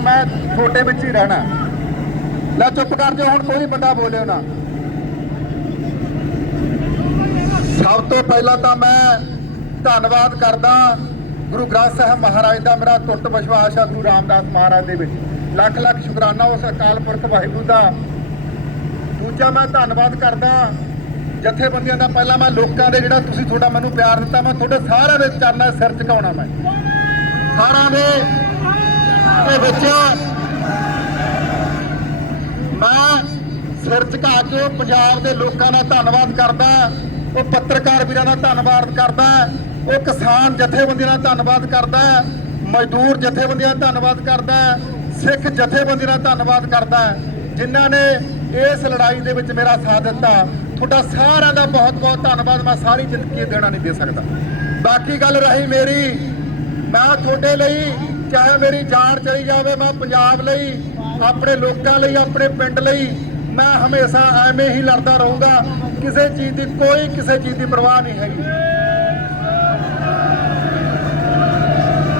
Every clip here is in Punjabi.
ਮੈਂ ਤੁਹਾਡੇ ਵਿੱਚ ਹੀ ਰਹਿਣਾ। ਲੈ ਚੁੱਪ ਕਰ ਜਾਓ, ਹੁਣ ਕੋਈ ਬੰਦਾ ਬੋਲਿਓ ਨਾ। ਸਭ ਤੋਂ ਪਹਿਲਾਂ ਤਾਂ ਮੈਂ ਧੰਨਵਾਦ ਕਰਦਾ ਗੁਰੂ ਗ੍ਰੰਥ ਸਾਹਿਬ ਮਹਾਰਾਜ ਦਾ, ਮੇਰਾ ਟੁੱਟ ਵਿਸ਼ਵਾਸ ਆ ਗੁਰੂ ਰਾਮਦਾਸ ਮਹਾਰਾਜ ਦੇ ਵਿੱਚ। ਲੱਖ ਲੱਖ ਸ਼ੁਕਰਾਨਾ ਉਸ ਅਕਾਲ ਪੁਰਖ ਵਾਹਿਗੁਰੂ ਦਾ। ਦੂਜਾ ਮੈਂ ਧੰਨਵਾਦ ਕਰਦਾ ਜਥੇਬੰਦੀਆਂ ਦਾ। ਪਹਿਲਾਂ ਮੈਂ ਲੋਕਾਂ ਦੇ ਜਿਹੜਾ ਤੁਸੀਂ ਤੁਹਾਡਾ ਮੈਨੂੰ ਪਿਆਰ ਦਿੱਤਾ, ਮੈਂ ਤੁਹਾਡੇ ਸਾਰਿਆਂ ਦੇ ਚਰਨਾਂ ਸਿਰ ਝੁਕਾਉਣਾ ਮੈਂ। ਸਾਰਿਆਂ ਦੇ ਦੇ ਵਿੱਚ ਮੈਂ ਸਿਰ ਝੁਕਾ ਕੇ ਪੰਜਾਬ ਦੇ ਲੋਕਾਂ ਦਾ ਧੰਨਵਾਦ ਕਰਦਾ, ਉਹ ਪੱਤਰਕਾਰ ਵੀਰਾਂ ਦਾ ਧੰਨਵਾਦ ਕਰਦਾ, ਉਹ ਕਿਸਾਨ ਜਥੇਬੰਦੀਆਂ ਦਾ ਧੰਨਵਾਦ ਕਰਦਾ, ਮਜ਼ਦੂਰ ਜਥੇਬੰਦੀਆਂ ਦਾ ਧੰਨਵਾਦ ਕਰਦਾ, ਸਿੱਖ ਜਥੇਬੰਦੀਆਂ ਦਾ ਧੰਨਵਾਦ ਕਰਦਾ, ਜਿਨ੍ਹਾਂ ਨੇ ਇਸ ਲੜਾਈ ਦੇ ਵਿੱਚ ਮੇਰਾ ਸਾਥ ਦਿੱਤਾ। ਤੁਹਾਡਾ ਸਾਰਿਆਂ ਦਾ ਬਹੁਤ ਬਹੁਤ ਧੰਨਵਾਦ, ਮੈਂ ਸਾਰੀ ਜ਼ਿੰਦਗੀ ਦੇਣਾ ਨਹੀਂ ਦੇ ਸਕਦਾ। ਬਾਕੀ ਗੱਲ ਰਹੀ ਮੇਰੀ, ਮੈਂ ਤੁਹਾਡੇ ਲਈ ਚਾਹੇ ਮੇਰੀ ਜਾਨ ਚਲੀ ਜਾਵੇ, ਮੈਂ ਪੰਜਾਬ ਲਈ, ਆਪਣੇ ਲੋਕਾਂ ਲਈ, ਆਪਣੇ ਪਿੰਡ ਲਈ, ਮੈਂ ਹਮੇਸ਼ਾ ਐਵੇਂ ਹੀ ਲੜਦਾ ਰਹੂੰਗਾ। ਕਿਸੇ ਚੀਜ਼ ਦੀ ਕੋਈ ਕਿਸੇ ਚੀਜ਼ ਦੀ ਪਰਵਾਹ ਨਹੀਂ ਹੈਗੀ।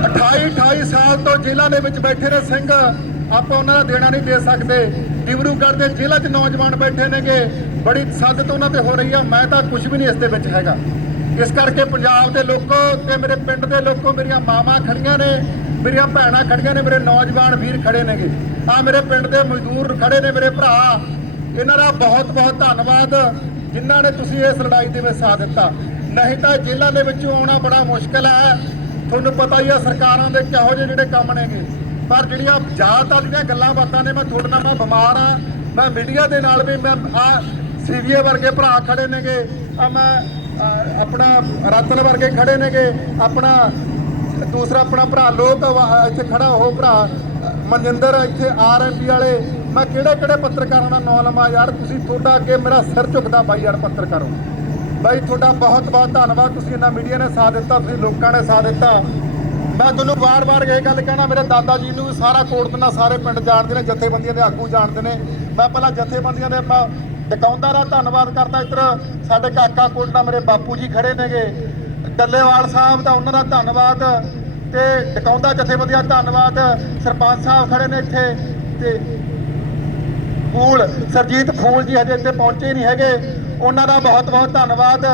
28 28 ਸਾਲ ਤੋਂ ਜ਼ਿਲ੍ਹਾ ਦੇ ਵਿੱਚ ਬੈਠੇ ਨੇ ਸਿੰਘ, ਆਪਾਂ ਉਹਨਾਂ ਦਾ ਦੇਣਾ ਨਹੀਂ ਦੇ ਸਕਦੇ। ਡਿਬਰੂਗੜ੍ਹ ਦੇ ਜ਼ਿਲ੍ਹਾ 'ਚ ਨੌਜਵਾਨ ਬੈਠੇ ਨੇਗੇ। ਬੜੀ ਸੱਦਤ ਉਹਨਾਂ ਤੇ ਹੋ ਰਹੀ ਆ, ਮੈਂ ਤਾਂ ਕੁਝ ਵੀ ਨਹੀਂ ਇਸ ਦੇ ਵਿੱਚ ਹੈਗਾ। ਇਸ ਕਰਕੇ ਪੰਜਾਬ ਦੇ ਲੋਕੋ ਤੇ ਮੇਰੇ ਪਿੰਡ ਦੇ ਲੋਕੋ ਮੇਰੀਆਂ ਮਾਵਾਂ ਖੜੀਆਂ ਨੇ, ਮੇਰੀਆਂ ਭੈਣਾਂ ਖੜੀਆਂ ਨੇ, ਮੇਰੇ ਨੌਜਵਾਨ ਵੀਰ ਖੜੇ ਨੇਗੇ। ਆ ਮੇਰੇ ਪਿੰਡ ਦੇ ਮਜ਼ਦੂਰ ਖੜੇ ਨੇ ਮੇਰੇ ਭਰਾ। ਇਹਨਾਂ ਦਾ ਬਹੁਤ ਬਹੁਤ ਧੰਨਵਾਦ ਜਿਨ੍ਹਾਂ ਨੇ ਤੁਸੀਂ ਇਸ ਲੜਾਈ ਦੇ ਵਿੱਚ ਸਾਥ ਦਿੱਤਾ। ਨਹੀਂ ਤਾਂ ਜੇਲ੍ਹਾਂ ਦੇ ਵਿੱਚੋਂ ਆਉਣਾ ਬੜਾ ਮੁਸ਼ਕਲ ਹੈ। ਤੁਹਾਨੂੰ ਪਤਾ ਹੀ ਆ ਸਰਕਾਰਾਂ ਦੇ ਕਿਹੋ ਜਿਹੇ ਜਿਹੜੇ ਕੰਮ ਨੇਗੇ। ਪਰ ਜਿਹੜੀਆਂ ਜ਼ਿਆਦਾਤਰ ਜਿਹੜੀਆਂ ਗੱਲਾਂ ਬਾਤਾਂ ਨੇ, ਮੈਂ ਤੁਹਾਡੇ ਨਾਲ, ਮੈਂ ਬਿਮਾਰ ਆ ਮੈਂ ਮੀਡੀਆ ਦੇ ਨਾਲ ਵੀ ਮੈਂ ਆ ਸੀਵੀਏ ਵਰਗੇ ਭਰਾ ਖੜੇ ਨੇਗੇ। ਆ ਮੈਂ ਆਪਣਾ ਰਤਨ ਵਰਗੇ ਖੜੇ ਨੇਗੇ, ਆਪਣਾ ਦੂਸਰਾ ਆਪਣਾ ਭਰਾ ਲੋਕ ਇੱਥੇ ਖੜਾ ਉਹ ਭਰਾ ਮਨਜਿੰਦਰ, ਇੱਥੇ ਆਰਐਮਪੀ ਵਾਲੇ। ਮੈਂ ਕਿਹੜੇ ਕਿਹੜੇ ਪੱਤਰਕਾਰਾਂ ਦਾ ਨਾਮ ਲਵਾਂ? ਯਾਰ ਤੁਸੀਂ ਤੁਹਾਡਾ ਅੱਗੇ ਮੇਰਾ ਸਿਰ ਝੁਕਦਾ ਬਾਈ ਯਾਰ ਪੱਤਰਕਾਰੋ। ਬਾਈ, ਤੁਹਾਡਾ ਬਹੁਤ ਬਹੁਤ ਧੰਨਵਾਦ। ਤੁਸੀਂ ਇਹਨਾਂ ਮੀਡੀਆ ਨੇ ਸਾਥ ਦਿੱਤਾ, ਤੁਸੀਂ ਲੋਕਾਂ ਨੇ ਸਾਥ ਦਿੱਤਾ। ਮੈਂ ਤੁਹਾਨੂੰ ਵਾਰ-ਵਾਰ ਇਹ ਗੱਲ ਕਹਿਣਾ, ਮੇਰੇ ਦਾਦਾ ਜੀ ਨੂੰ ਵੀ ਸਾਰਾ ਕੋਟ ਸਾਰੇ ਪਿੰਡ ਜਾਣਦੇ ਨੇ, ਜਥੇਬੰਦੀਆਂ ਦੇ ਆਗੂ ਜਾਣਦੇ ਨੇ। ਮੈਂ ਪਹਿਲਾਂ ਜਥੇਬੰਦੀਆਂ ਦੇ ਮੈਂ ਦਾ ਧੰਨਵਾਦ ਕਰਦਾ ਇੱਧਰ ਸਾਡੇ ਕਾਕਾ ਕੋਟ ਦਾ ਮੇਰੇ ਬਾਪੂ ਜੀ ਖੜੇ ਨੇਗੇ। ਡੱਲੇਵਾਲ ਸਾਹਿਬ ਦਾ ਉਹਨਾਂ ਦਾ ਧੰਨਵਾਦ ਤੇ ਟਿਕਾਉਂਦਾ ਜਥੇਬੰਦੀਆਂ ਧੰਨਵਾਦ। ਸਰਪੰਚ ਸਾਹਿਬ ਖੜੇ ਨੇ ਇੱਥੇ ਤੇ ਫੂਲ, ਸਰਜੀਤ ਫੂਲ ਜੀ ਹਜੇ ਇੱਥੇ ਪਹੁੰਚੇ ਨਹੀਂ ਹੈਗੇ। ਉਹਨਾਂ ਦਾ ਬਹੁਤ ਬਹੁਤ ਧੰਨਵਾਦ।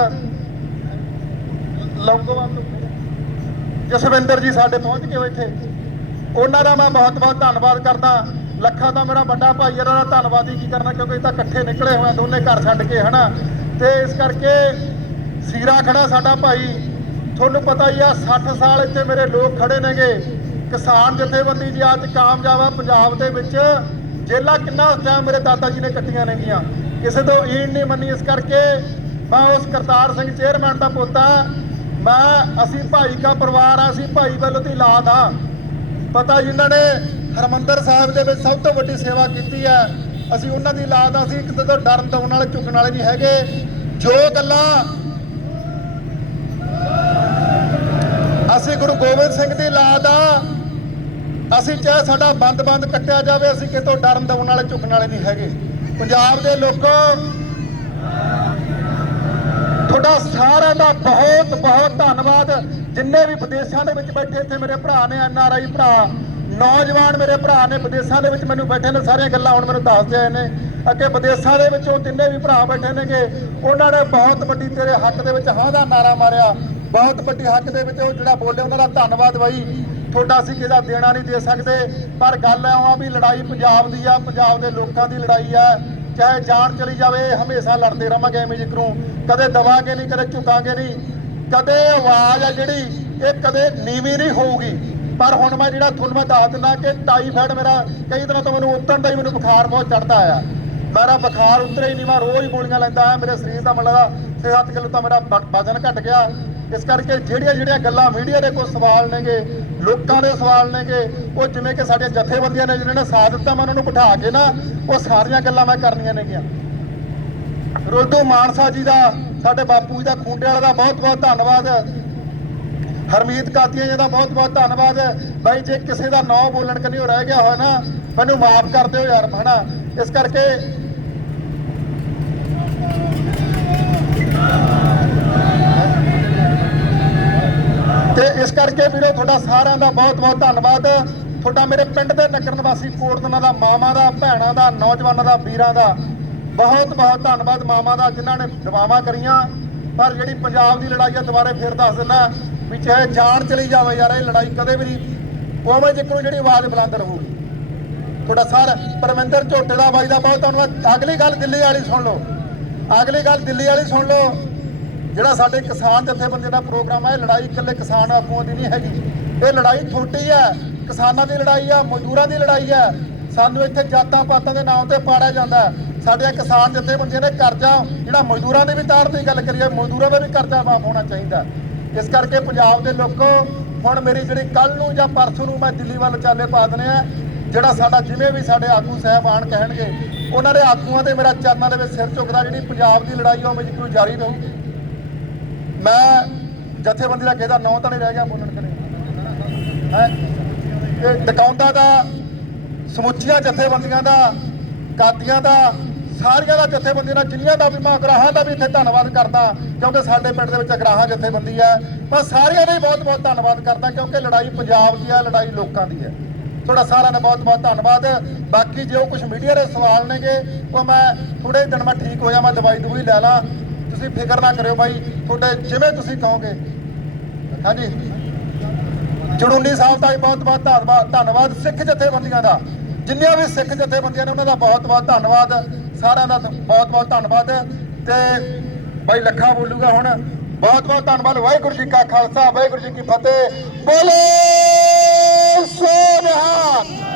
ਲੌਂਗੋਵਾਲ ਜਸਵਿੰਦਰ ਜੀ ਸਾਡੇ ਪਹੁੰਚ ਗਏ ਹੋਏ ਇੱਥੇ। ਉਹਨਾਂ ਦਾ ਮੈਂ ਬਹੁਤ ਬਹੁਤ ਧੰਨਵਾਦ ਕਰਦਾ। ਲੱਖਾਂ ਦਾ ਮੇਰਾ ਵੱਡਾ ਭਾਈ ਇਹਨਾਂ ਦਾ ਧੰਨਵਾਦ ਹੀ ਕੀ ਕਰਨਾ, ਕਿਉਂਕਿ ਇਹ ਤਾਂ ਇਕੱਠੇ ਨਿਕਲੇ ਹੋਏ ਦੋਨੇ ਘਰ ਛੱਡ ਕੇ, ਹਨਾ? ਤੇ ਇਸ ਕਰਕੇ ਸੀਰਾ ਖੜਾ ਸਾਡਾ ਭਾਈ। ਤੁਹਾਨੂੰ ਪਤਾ ਹੀ ਆ 60 ਸਾਲ ਇੱਥੇ ਮੇਰੇ ਲੋਕ ਖੜੇ ਨੇਗੇ। ਕਿਸਾਨ ਜਥੇਬੰਦੀ ਜੀ, ਅੱਜ ਕਾਮਯਾਬ ਆ, ਪੰਜਾਬ ਦੇ ਵਿੱਚ। ਜੇਲਾ ਕਿੰਨਾ ਉਸ ਟਾਈਮ ਮੇਰੇ ਦਾਦਾ ਜੀ ਨੇ ਕੱਟੀਆਂ ਨੇਗੀਆਂ। ਕਿਸੇ ਤੋਂ ਈਣ ਨਹੀਂ ਮੰਨੀ, ਇਸ ਕਰਕੇ ਮੈਂ ਉਸ ਕਰਤਾਰ ਸਿੰਘ ਚੇਅਰਮੈਨ ਦਾ ਪੁੱਤ ਆ। ਮੈਂ, ਅਸੀਂ ਭਾਈ ਦਾ ਪਰਿਵਾਰ ਆ, ਅਸੀਂ ਭਾਈ ਵੱਲੋਂ ਦੀ ਲਾਦ ਆ। ਪਤਾ ਜਿਨ੍ਹਾਂ ਨੇ ਹਰਮੰਦਰ ਸਾਹਿਬ ਦੇ ਵਿੱਚ ਸਭ ਤੋਂ ਵੱਡੀ ਸੇਵਾ ਕੀਤੀ ਹੈ। ਅਸੀਂ ਉਹਨਾਂ ਦੀ ਲਾਦ ਆ ਅਸੀਂ ਇੱਕ ਤੋਂ ਡਰਨ ਦਉਣ ਵਾਲੇ, ਝੁਕਣ ਵਾਲੇ ਨਹੀਂ ਹੈਗੇ। ਜੋ ਗੱਲਾਂ ਅਸੀਂ ਗੁਰੂ ਗੋਬਿੰਦ ਸਿੰਘ ਦੀ ਲਾਦ ਆ, ਅਸੀਂ ਚਾਹੇ ਸਾਡਾ ਬੰਦ-ਬੰਦ ਕੱਟਿਆ ਜਾਵੇ, ਅਸੀਂ ਕਿਤੋਂ ਡਰਨ ਦਉਣ ਵਾਲੇ, ਝੁਕਣ ਵਾਲੇ ਨਹੀਂ ਹੈਗੇ। ਪੰਜਾਬ ਦੇ ਲੋਕੋ, ਤੁਹਾਡਾ ਸਾਰਿਆਂ ਦਾ ਬਹੁਤ ਬਹੁਤ ਧੰਨਵਾਦ। ਜਿੰਨੇ ਵੀ ਵਿਦੇਸ਼ਾਂ ਦੇ ਵਿੱਚ ਬੈਠੇ ਇੱਥੇ ਮੇਰੇ ਭਰਾ ਨੇ, ਐਨ ਆਰ ਆਈ ਭਰਾ ਨੌਜਵਾਨ ਮੇਰੇ ਭਰਾ ਨੇ ਵਿਦੇਸ਼ਾਂ ਦੇ ਵਿੱਚ ਮੈਨੂੰ ਬੈਠੇ ਨੇ, ਸਾਰੀਆਂ ਗੱਲਾਂ ਹੁਣ ਮੈਨੂੰ ਦੱਸਦੇ ਆਏ ਨੇ। ਅੱਗੇ ਵਿਦੇਸ਼ਾਂ ਦੇ ਵਿੱਚੋਂ ਜਿੰਨੇ ਵੀ ਭਰਾ ਬੈਠੇ ਨੇਗੇ, ਉਹਨਾਂ ਨੇ ਬਹੁਤ ਵੱਡੀ ਤੇਰੇ ਹੱਕ ਦੇ ਵਿੱਚ ਹਾਂ ਦਾ ਨਾਰਾ ਮਾਰਿਆ। ਬਹੁਤ ਵੱਡੀ ਹੱਕ ਦੇ ਵਿੱਚ ਉਹ ਜਿਹੜਾ ਬੋਲੇ, ਉਹਨਾਂ ਦਾ ਧੰਨਵਾਦ ਬਾਈ। ਤੁਹਾਡਾ ਅਸੀਂ ਕਿਹਦਾ ਦੇਣਾ ਨਹੀਂ ਦੇ ਸਕਦੇ। ਪਰ ਗੱਲ ਐ ਆ ਵੀ ਲੜਾਈ ਪੰਜਾਬ ਦੀ ਆ, ਪੰਜਾਬ ਦੇ ਲੋਕਾਂ ਦੀ ਲੜਾਈ ਆ। ਚਾਹੇ ਜਾਨ ਚਲੀ ਜਾਵੇ, ਹਮੇਸ਼ਾ ਲੜਦੇ ਰਵਾਂਗੇ ਐਵੇਂ ਜਿਕਰੂ ਕਦੇ ਦਵਾਂਗੇ ਨਹੀਂ, ਕਦੇ ਝੁਕਾਂਗੇ ਨਹੀਂ। ਕਦੇ ਆਵਾਜ਼ ਆ ਜਿਹੜੀ, ਇਹ ਕਦੇ ਨੀਵੀਂ ਨਹੀਂ ਹੋਊਗੀ। ਪਰ ਹੁਣ ਮੈਂ ਜਿਹੜਾ ਤੁਹਾਨੂੰ ਮੈਂ ਦੱਸ ਦਿੰਦਾ ਕਿ ਟਾਈਫਾਇਡ ਮੇਰਾ ਕਈ ਦਿਨਾਂ ਤੋਂ ਮੈਨੂੰ ਉਤਰਨ ਦਾ ਹੀ ਮੈਨੂੰ ਬੁਖਾਰ ਬਹੁਤ ਚੜਦਾ ਆ। ਮੇਰਾ ਬੁਖਾਰ ਉਤਰੇ ਹੀ ਨਹੀਂ, ਮੈਂ ਰੋਜ਼ ਗੋਲੀਆਂ ਲੈਂਦਾ ਆ। ਮੇਰੇ ਸਰੀਰ ਦਾ ਮਤਲਬ 6-7 ਕਿਲੋ ਤਾਂ ਮੇਰਾ ਵਜ਼ਨ ਘਟ ਗਿਆ। ਇਸ ਕਰਕੇ ਜਿਹੜੀਆਂ ਜਿਹੜੀਆਂ ਗੱਲਾਂ ਮੀਡੀਆ ਦੇ ਕੋਈ ਸਵਾਲ ਨੇਗੇ, ਲੋਕਾਂ ਦੇ ਸਵਾਲ ਨੇਗੇ, ਉਹ ਜਿਵੇਂ ਕਿ ਸਾਡੇ ਜਥੇਬੰਦੀਆਂ ਨੇ ਜਿਹਨਾਂ ਨੇ ਸਾਥ ਦਿੱਤਾ, ਮੈਂ ਉਹਨਾਂ ਨੂੰ ਬਿਠਾ ਕੇ ਨਾ ਉਹ ਸਾਰੀਆਂ ਗੱਲਾਂ ਮੈਂ ਕਰਨੀਆਂ ਨੇਗੀਆਂ। ਰੁਲਦੂ ਮਾਨਸਾ ਜੀ ਦਾ, ਸਾਡੇ ਬਾਪੂ ਜੀ ਦਾ ਖੁੰਡੇ ਵਾਲਾ ਦਾ ਬਹੁਤ ਬਹੁਤ ਧੰਨਵਾਦ। ਹਰਮੀਤ ਕਾਤੀਆ ਜੀ ਦਾ ਬਹੁਤ ਬਹੁਤ ਧੰਨਵਾਦ ਬਾਈ, ਜੇ ਕਿਸੇ ਦਾ ਨਾਂ ਬੋਲਣ ਕਿ ਨਹੀਂ ਹੋ ਰਹਿ ਗਿਆ ਹੋਇਆ ਨਾ, ਮੈਨੂੰ ਮਾਫ ਕਰ ਦਿਓ ਯਾਰ, ਹਨਾ? ਇਸ ਕਰਕੇ ਤੇ ਇਸ ਕਰਕੇ ਵੀਰੋ, ਤੁਹਾਡਾ ਸਾਰਿਆਂ ਦਾ ਬਹੁਤ ਬਹੁਤ ਧੰਨਵਾਦ। ਤੁਹਾਡਾ ਮੇਰੇ ਪਿੰਡ ਦੇ ਨਗਰ ਨਿਵਾਸੀ ਕੋਟਦਨਾ ਦਾ, ਮਾਮਾ ਦਾ, ਭੈਣਾਂ ਦਾ, ਨੌਜਵਾਨਾਂ ਦਾ, ਵੀਰਾਂ ਦਾ ਬਹੁਤ ਬਹੁਤ ਧੰਨਵਾਦ ਮਾਮਾ ਦਾ, ਜਿਨ੍ਹਾਂ ਨੇ ਦਵਾਵਾਂ ਕਰੀਆਂ। ਪਰ ਜਿਹੜੀ ਪੰਜਾਬ ਦੀ ਲੜਾਈ ਆ, ਦੁਬਾਰੇ ਫੇਰ ਦੱਸ ਦਿੰਦਾ। ਵੀ ਚਾਹੇ ਜਾਨ ਚਲੀ ਜਾਵੇ ਯਾਰ, ਇਹ ਲੜਾਈ ਕਦੇ ਵੀ ਨਹੀਂ ਉਵੇਂ ਜਿੱਕੂ ਜਿਹੜੀ ਆਵਾਜ਼ ਬੁਲੰਦ ਰਹੂਗੀ ਤੁਹਾਡਾ ਸਰ ਪਰਮਿੰਦਰ ਝੋਟੇ ਦਾ ਬਾਈ ਦਾ ਬਹੁਤ ਧੰਨਵਾਦ ਅਗਲੀ ਗੱਲ ਦਿੱਲੀ ਵਾਲੀ ਸੁਣ ਲਓ। ਅਗਲੀ ਗੱਲ ਦਿੱਲੀ ਵਾਲੀ ਸੁਣ ਲਓ। ਜਿਹੜਾ ਸਾਡੇ ਕਿਸਾਨ ਜਥੇਬੰਦੀ ਦਾ ਪ੍ਰੋਗਰਾਮ ਹੈ ਇਹ ਲੜਾਈ ਇਕੱਲੇ ਕਿਸਾਨ ਆਗੂਆਂ ਦੀ ਨਹੀਂ ਹੈਗੀ। ਇਹ ਲੜਾਈ ਛੋਟੀ ਹੈ ਕਿਸਾਨਾਂ ਦੀ ਲੜਾਈ ਹੈ ਮਜ਼ਦੂਰਾਂ ਦੀ ਲੜਾਈ ਹੈ ਸਾਨੂੰ ਇੱਥੇ ਜਾਤਾਂ ਪਾਤਾਂ ਦੇ ਨਾਮ ਤੇ ਪਾੜਿਆ ਜਾਂਦਾ। ਹੈ। ਸਾਡੇ ਕਿਸਾਨ ਜਥੇਬੰਦੀਆਂ ਨੇ ਕਰਜ਼ਾ ਜਿਹੜਾ ਮਜ਼ਦੂਰਾਂ ਦੇ ਵੀ ਤਾਰ ਦੀ ਗੱਲ ਕਰੀਏ, ਮਜ਼ਦੂਰਾਂ ਦਾ ਵੀ ਕਰਜ਼ਾ ਮਾਫ ਹੋਣਾ ਚਾਹੀਦਾ। ਇਸ ਕਰਕੇ ਪੰਜਾਬ ਦੇ ਲੋਕੋ, ਹੁਣ ਮੇਰੀ ਜਿਹੜੀ ਕੱਲ ਨੂੰ ਜਾਂ ਪਰਸੋਂ ਨੂੰ ਮੈਂ ਦਿੱਲੀ ਵੱਲ ਚਾਲੇ ਪਾ ਦਨੇ ਆ, ਜਿਹੜਾ ਸਾਡਾ ਜਿਵੇਂ ਵੀ ਸਾਡੇ ਆਗੂ ਸਾਹਿਬਾਨ ਕਹਿਣਗੇ, ਉਹਨਾਂ ਦੇ ਆਗੂਆਂ ਤੇ ਮੇਰਾ ਚਰਨਾਂ ਦੇ ਵਿੱਚ ਸਿਰ ਝੁਕਦਾ ਜਿਹੜੀ ਪੰਜਾਬ ਦੀ ਲੜਾਈ ਉਹ ਮੇਰੀ ਕੋਈ ਜਾਰੀ ਰਹੂਗੀ ਮੈਂ ਜਥੇਬੰਦੀ ਦਾ ਕਿਸੇ ਦਾ ਨਾਂ ਤਾਂ ਨਹੀਂ ਰਹਿ ਗਿਆ, ਬੋਲਣ ਕਰੇ ਹੈ? ਇਹ ਡਕਾਉਂਦਾ ਦਾ, ਸਮੁੱਚੀਆਂ ਜਥੇਬੰਦੀਆਂ ਦਾ, ਕਾਦੀਆਂ ਦਾ ਸਾਰੀਆਂ ਦਾ ਜਥੇਬੰਦੀਆਂ ਦਾ ਜਿੰਨੀਆਂ ਦਾ ਵੀ ਮੈਂ ਅਗਰਾਹਾਂ ਦਾ ਵੀ ਇੱਥੇ ਧੰਨਵਾਦ ਕਰਦਾ, ਕਿਉਂਕਿ ਸਾਡੇ ਪਿੰਡ ਦੇ ਵਿੱਚ ਅਗਰਾਹਾਂ ਜਥੇਬੰਦੀ ਹੈ। ਮੈਂ ਸਾਰਿਆਂ ਦਾ ਹੀ ਬਹੁਤ ਬਹੁਤ ਧੰਨਵਾਦ ਕਰਦਾ, ਕਿਉਂਕਿ ਲੜਾਈ ਪੰਜਾਬ ਦੀ ਹੈ, ਲੜਾਈ ਲੋਕਾਂ ਦੀ ਹੈ। ਤੁਹਾਡਾ ਸਾਰਿਆਂ ਦਾ ਬਹੁਤ ਬਹੁਤ ਧੰਨਵਾਦ। ਬਾਕੀ ਜੋ ਕੁਝ ਮੀਡੀਆ ਦੇ ਸਵਾਲ ਨੇਗੇ, ਉਹ ਮੈਂ ਥੋੜੇ ਦਿਨ ਮੈਂ ਠੀਕ ਹੋ ਜਾ, ਮੈਂ ਦਵਾਈ ਦਵਾਈ ਲੈ ਲਾਂ। ਤੁਸੀਂ ਫਿਕਰ ਨਾ ਕਰਿਓ ਬਾਈ, ਤੁਹਾਡੇ ਜਿਵੇਂ ਤੁਸੀਂ ਕਹੋਗੇ। ਹਾਂਜੀ। ਜੜੂਨੀ ਸਾਹਿਬ ਦਾ ਵੀ ਬਹੁਤ ਬਹੁਤ ਧੰਨਵਾਦ ਧੰਨਵਾਦ ਸਿੱਖ ਜਥੇਬੰਦੀਆਂ ਦਾ। ਜਿੰਨੀਆਂ ਵੀ ਸਿੱਖ ਜਥੇਬੰਦੀਆਂ ਨੇ, ਉਹਨਾਂ ਦਾ ਬਹੁਤ ਬਹੁਤ ਧੰਨਵਾਦ। ਸਾਰਿਆਂ ਦਾ ਬਹੁਤ ਬਹੁਤ ਧੰਨਵਾਦ ਤੇ ਬਾਈ ਲੱਖਾ ਬੋਲੂਗਾ ਹੁਣ। ਬਹੁਤ ਬਹੁਤ ਧੰਨਵਾਦ। ਵਾਹਿਗੁਰੂ ਜੀ ਕਾ ਖਾਲਸਾ, ਵਾਹਿਗੁਰੂ ਜੀ ਕੀ ਫਤਿਹ। ਬੋਲੇ ਸੋ ਨਿਹਾਲ